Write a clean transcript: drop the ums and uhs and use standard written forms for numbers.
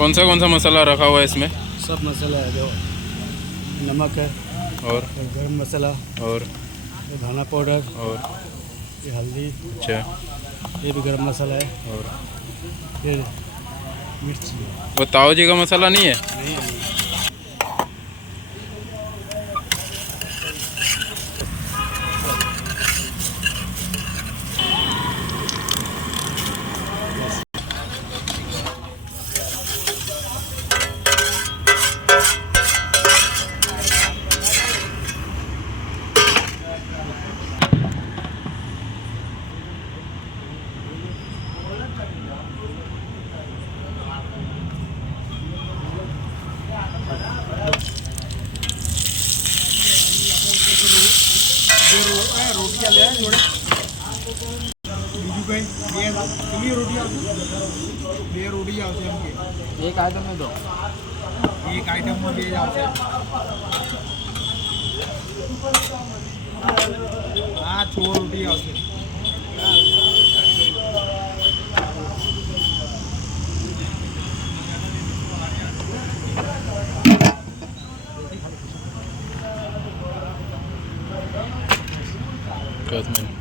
कौन सा मसाला रखा हुआ है इसमें? सब मसाला है, जो नमक है और गरम मसाला, और ये धना पाउडर, और ये हल्दी, अच्छा, ये भी गरम मसाला है, और ये मिर्ची वो ताऊ जी का मसाला नहीं है? नहीं है। रोटियां ले जोड़े बीजू कई कितनी रोटी આવશે? બે રોટી આવશે એમ કે એક આઈટમ में दो, एक आइटम में બે આવશે। हाँ 6 रोटी આવશે। Good man.